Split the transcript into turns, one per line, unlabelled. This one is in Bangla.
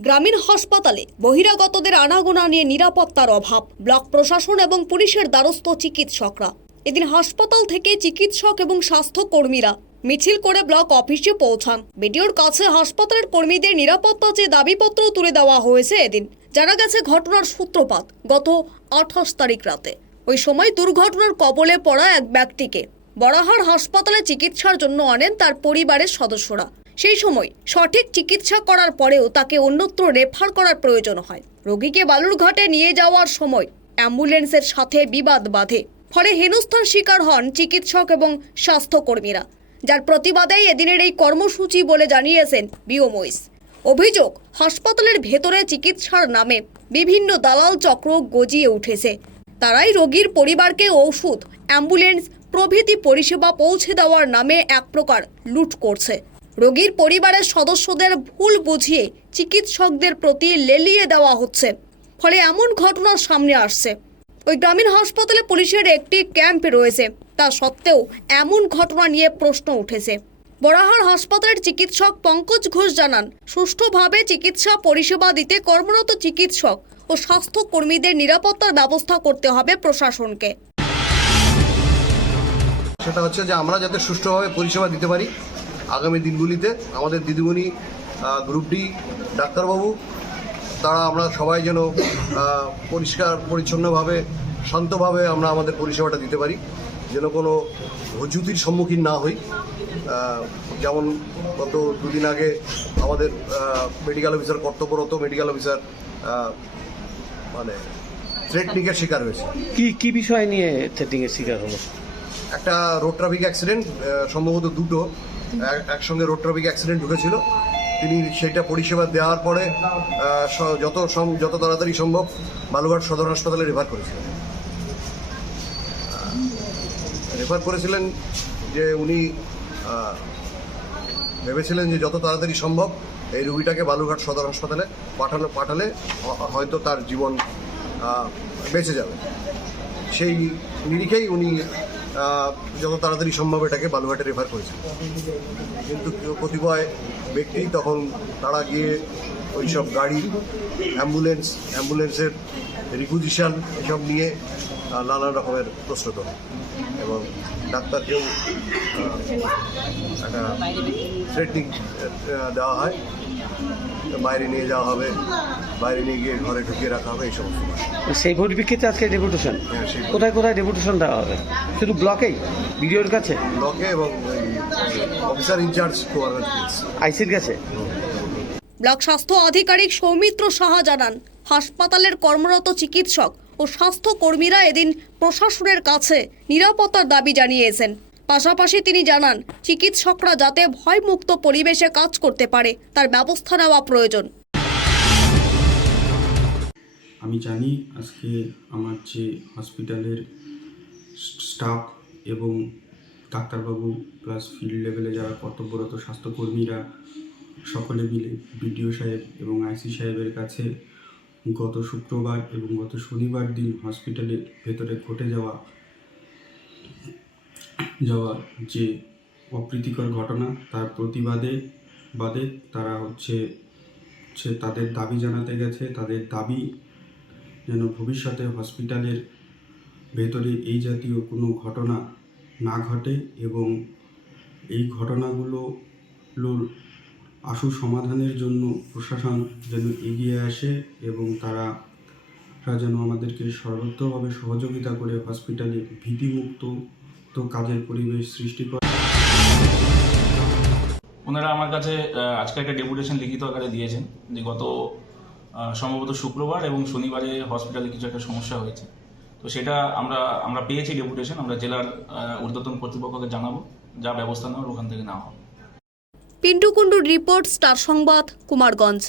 গ্রামীণ হাসপাতালে বহিরাগতদের আনাগোনা নিয়ে নিরাপত্তার অভাব, ব্লক প্রশাসন এবং পুলিশের দ্বারস্থ চিকিৎসকরা। এদিন হাসপাতাল থেকে চিকিৎসক এবং স্বাস্থ্যকর্মীরা মিছিল করে ব্লক অফিসে পৌঁছান। বিডিওর কাছে হাসপাতালের কর্মীদের নিরাপত্তা যে দাবিপত্র তুলে দেওয়া হয়েছে এদিন। জানা গেছে, ঘটনার সূত্রপাত গত আঠাশ তারিখ রাতে। ওই সময় দুর্ঘটনার কবলে পড়া এক ব্যক্তিকে বড়াহার হাসপাতালে চিকিৎসার জন্য আনেন তার পরিবারের সদস্যরা। সেই সময় সঠিক চিকিৎসা করার পরেও তাকে অন্যত্র রেফার করার প্রয়োজন হয়। রোগীকে বালুরঘাটে নিয়ে যাওয়ার সময় অ্যাম্বুলেন্সের সাথে বিবাদ বাঁধে। ফলে হেনস্থার শিকার হন চিকিৎসক এবং স্বাস্থ্যকর্মীরা, যার প্রতিবাদেই এদিনের এই কর্মসূচি বলে জানিয়েছেন বিওমইস। অভিযোগ, হাসপাতালের ভেতরে চিকিৎসার নামে বিভিন্ন দালাল চক্র গজিয়ে উঠেছে। তারাই রোগীর পরিবারকে ওষুধ, অ্যাম্বুলেন্স, প্রভৃতি পরিষেবা পৌঁছে দেওয়ার নামে এক প্রকার লুট করছে। রোগীর পরিবারের সদস্যদের ভুল বুঝিয়ে চিকিৎসকদের প্রতি লেলিয়ে দেওয়া হচ্ছে। ফলে এমন ঘটনা সামনে আসছে। ওই গ্রামীণ হাসপাতালে পুলিশের একটি ক্যাম্প রয়েছে। তা সত্ত্বেও এমন ঘটনা নিয়ে প্রশ্ন উঠেছে। বরাহার হাসপাতালের চিকিৎসক পঙ্কজ ঘোষ জানান, সুষ্ঠুভাবে চিকিৎসা পরিষেবা দিতে কর্মরত চিকিৎসক ও স্বাস্থ্যকর্মীদের নিরাপত্তার ব্যবস্থা করতে হবে প্রশাসনকে।
সেটা হচ্ছে যে আমরা যাতে সুষ্ঠুভাবে পরিষেবা দিতে পারি আগামী দিনগুলিতে আমাদের দিদিমণি গ্রুপ ডি ডাক্তারবাবু তারা আমরা সবাই যেন পরিষ্কার পরিচ্ছন্নভাবে শান্তভাবে আমরা আমাদের পরিষেবাটা দিতে পারি যেন কোনো হজুতির সম্মুখীন না হই। যেমন গত দুদিন আগে আমাদের মেডিকেল অফিসার কর্তব্যরত মেডিকেল অফিসার মানে থ্রেটনিকের শিকার হয়েছে।
কি কি বিষয় নিয়ে থ্রেটিং এর শিকার হলো?
একটা রোড ট্রাফিক অ্যাক্সিডেন্ট সম্ভবত দুটো। একসঙ্গে রোড ট্রাফিক অ্যাক্সিডেন্ট ঢুকেছিল। তিনি সেটা পরিষেবা দেওয়ার পরে যত যত তাড়াতাড়ি সম্ভব বালুঘাট সদর হাসপাতালে রেফার করেছিলেন। রেফার করেছিলেন যে উনি ভেবেছিলেন যে যত তাড়াতাড়ি সম্ভব এই রুগীটাকে বালুঘাট সদর হাসপাতালে পাঠানো পাঠালে হয়তো তার জীবন বেঁচে যাবে। সেই নিরিখেই উনি যত তাড়াতাড়ি সম্ভব এটাকে বালুঘাটে রেফার করেছেন কিন্তু কতিপয় ব্যক্তি তখন তারা গিয়ে ওই সব গাড়ি অ্যাম্বুলেন্স অ্যাম্বুলেন্সের রিকুজিশন এসব নিয়ে নানান রকমের প্রশ্ন তোলে। এবং ডাক্তারকেও একটা থ্রেটনিং দেওয়া হয়। বাইরে নিয়ে যাওয়া হবে বাইরে নিয়ে গিয়ে ঘরে ঢুকিয়ে রাখা হবে এই সমস্ত
সেই পরিপ্রেক্ষিতে আজকে ডেপুটেশন?
হ্যাঁ,
কোথায় কোথায় ডেপুটেশন দেওয়া হবে? শুধু ব্লকেই? বিডিওর কাছে?
ব্লকে এবং অফিসার ইনচার্জ
আইসির কাছে?
ব্লক স্বাস্থ্য আধিকারিক সৌমিত্র সাহা জানান হাসপাতালের কর্মরত চিকিৎসক ও স্বাস্থ্য কর্মীরা এদিন প্রশাসনের কাছে নিরাপত্তার দাবি জানিয়েছেন। পাশাপাশি তিনি জানান, চিকিৎসকরা যাতে ভয়মুক্ত পরিবেশে কাজ করতে পারে, তার ব্যবস্থা নেওয়া প্রয়োজন।
আমি জানি আজকে আমার যে হসপিটালের স্টাফ এবং ডাক্তারবাবু প্লাস ফিল্ড লেভেলে যারা কর্তব্যরত স্বাস্থ্যকর্মীরা, সকলে মিলে বিডিও সাহেব এবং আইসি সাহেবের কাছে গত শুক্রবার এবং গত শনিবার দিন হসপিটালের ভেতরে ঘটে যাওয়া যাওয়া যে অপ্রীতিকর ঘটনা, তার প্রতিবাদে, বাদে তারা হচ্ছে সে তাদের দাবি জানাতে গেছে। তাদের দাবি যেন ভবিষ্যতে হসপিটালের ভেতরে এই জাতীয় কোনো ঘটনা না ঘটে এবং এই ঘটনাগুলোর আশু সমাধানের জন্য প্রশাসন যেন এগিয়ে আসে এবং তারা যেন আমাদেরকে সর্বত্রভাবে সহযোগিতা করে হসপিটালে ভীতিমুক্ত তো কাজের পরিবেশ সৃষ্টি করে।
ওনারা আমার কাছে আজকে একটা ডেপুটেশন লিখিত আকারে দিয়েছেন যে গত সম্ভবত শুক্রবার এবং শনিবারে হসপিটালে কিছু একটা সমস্যা হয়েছে। তো সেটা আমরা আমরা পেয়েছি ডেপুটেশন আমরা জেলার ঊর্ধ্বতন কর্তৃপক্ষকে জানাব যা ব্যবস্থা নেওয়ার ওখান থেকে নেওয়া হবে।
পিন্টু কুণ্ডুর রিপোর্ট স্টার সংবাদ কুমারগঞ্জ।